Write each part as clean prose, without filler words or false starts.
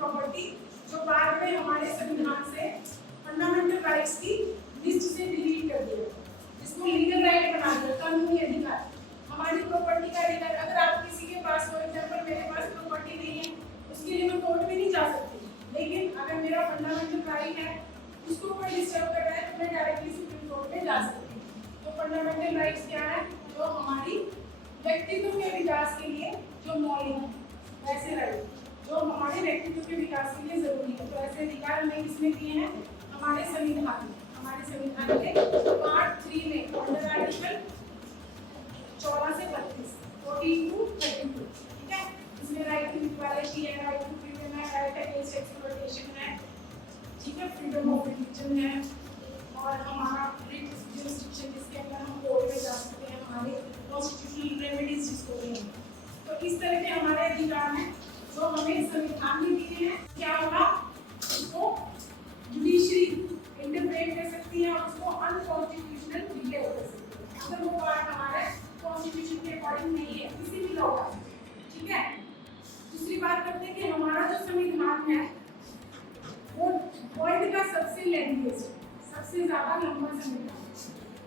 Property, जो बाद में हमारे संविधान से फंडामेंटल राइट्स की लिस्ट से डिलीट कर दिया, इसको लीगल राइट बना दिया, कानूनी अधिकार। हमारी प्रॉपर्टी का अधिकार, अगर आप किसी के पास, फॉर एग्जांपल मेरे पास प्रॉपर्टी नहीं है, उसके लिए मैं कोर्ट में नहीं जा सकती, लेकिन अगर मेरा फंडामेंटल राइट है, उसको कोई डिस्टर्ब कर रहा है तो मैं डायरेक्टली सुप्रीम कोर्ट में जा सकती हूँ। तो फंडामेंटल राइट्स क्या है? जो हमारी व्यक्तित्व के विकास के लिए जो मौलिक है, वैसे राइट जो हमारे व्यक्तित्व के विकास के लिए जरूरी है। तो ऐसे अधिकार हमें किसने दिए हैं? हमारे संविधान में। हमारे संविधान के पार्ट 3 में अंडर आर्टिकल 14 से 32, 14 to 32, ठीक है। इसमें राइट टू इक्वालिटी है, राइट टू फ्रीडम है, राइट अगेंस्ट एक्सप्लॉयटेशन है, ठीक है, फ्रीडम ऑफ रिलीजन है, और हमारा रिट जुरिसडिक्शन जिसके अंदर हम कोर्ट में जा सकते हैं, हमारे कॉन्स्टिट्यूशनल रेमेडीज जिसको कहते हैं। तो इस तरह के हमारे अधिकार हैं जो हमें संविधान में दिए हैं। क्या होगा? उसको जुडिशरी इंटरप्रेट कर सकती है और उसको अनकॉन्स्टिट्यूशनल डिक्लेयर कर सकती है अगर वो पार्ट हमारे कॉन्स्टिट्यूशन के अकॉर्डिंग नहीं है किसी भी लॉ का, ठीक है। दूसरी बात करते हैं कि हमारा जो संविधान है वो वर्ल्ड का सबसे लेंथीएस्ट, सबसे ज्यादा लंबा संविधान,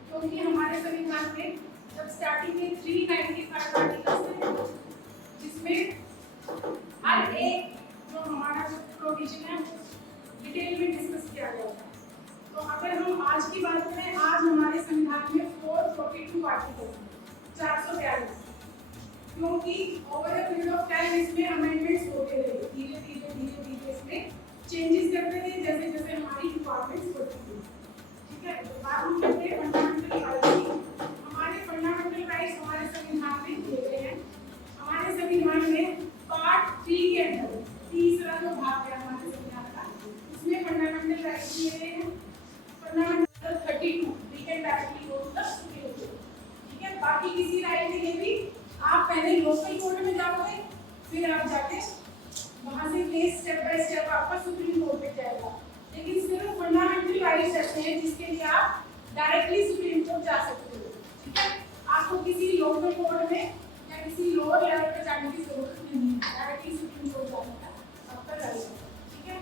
क्योंकि हमारे संविधान में जब स्टार्टिंग में 395 आर्टिकल्स थे, जिसमें हर एक जो हमारा जो प्रोविजन है डिटेल में डिस्कस किया गया था। तो अगर हम आज की बात करें, आज हमारे संविधान में 442 आर्टिकल, 442, क्योंकि over a period of time इसमें अमेंडमेंट्स होते रहे, धीरे धीरे इसमें चेंजेस करते थे जैसे जैसे हमारी रिक्वायरमेंट्स बढ़ती थी, ठीक है। तो बात हम करते हैं फंडामेंटल राइट्स। हमारे फंडामेंटल राइट्स हमारे संविधान में दिए गए हैं। हमारे संविधान में पार्ट 3 के अंदर तीसरा जो भाग है हमारे संविधान का, उसमें फंडामेंटल राइट्स दिए गए हैं। Fundamental 32 we can directly go to the supreme court, ठीक है। बाकी किसी राइट के लिए भी आप पहले लोकल कोर्ट में जाओगे, फिर आप जाके वहां से केस स्टेप बाय स्टेप आपका सुप्रीम कोर्ट में जाएगा। लेकिन सिर्फ फंडामेंटल राइट्स ऐसे हैं जिसके लिए आप डायरेक्टली सुप्रीम कोर्ट जा सकते हो, ठीक है। आपको किसी लोकल कोर्ट में या किसी लोअर लेवल पे जाने की जरूरत नहीं है, डायरेक्टली सुप्रीम कोर्ट जाने का आपका राइट है, ठीक है।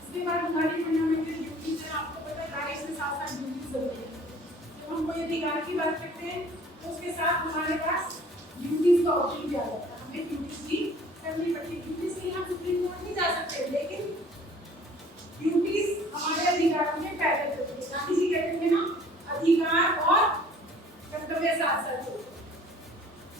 इसके बाद हमारी फंडामेंटल ड्यूटीज है। आपको पता है राइट्स के साथ साथ ड्यूटीज जरूरी है। जब हम कोई अधिकार की बात करते हैं तो उसके साथ हमारे पास ड्यूटीज का ऑप्शन भी आ जाता है, हमें ड्यूटीज भी करनी पड़ती है। ड्यूटीज के लिए हम सुप्रीम कोर्ट नहीं जा सकते, लेकिन ड्यूटीज हमारे अधिकारों में पैरेलल होती है। गांधी जी कहते थे ना, अधिकार और कर्तव्य साथ साथ चलते हैं।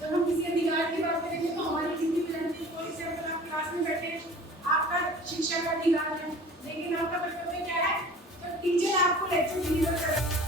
जब हम किसी अधिकार की बात करेंगे तो हमारी ड्यूटी हो जाती है। फॉर एग्जांपल आप क्लास में बैठे, आपका शिक्षा का अधिकार है, लेकिन आपका कर्तव्य क्या है? जब टीचर आपको लेक्चर डिलीवर कर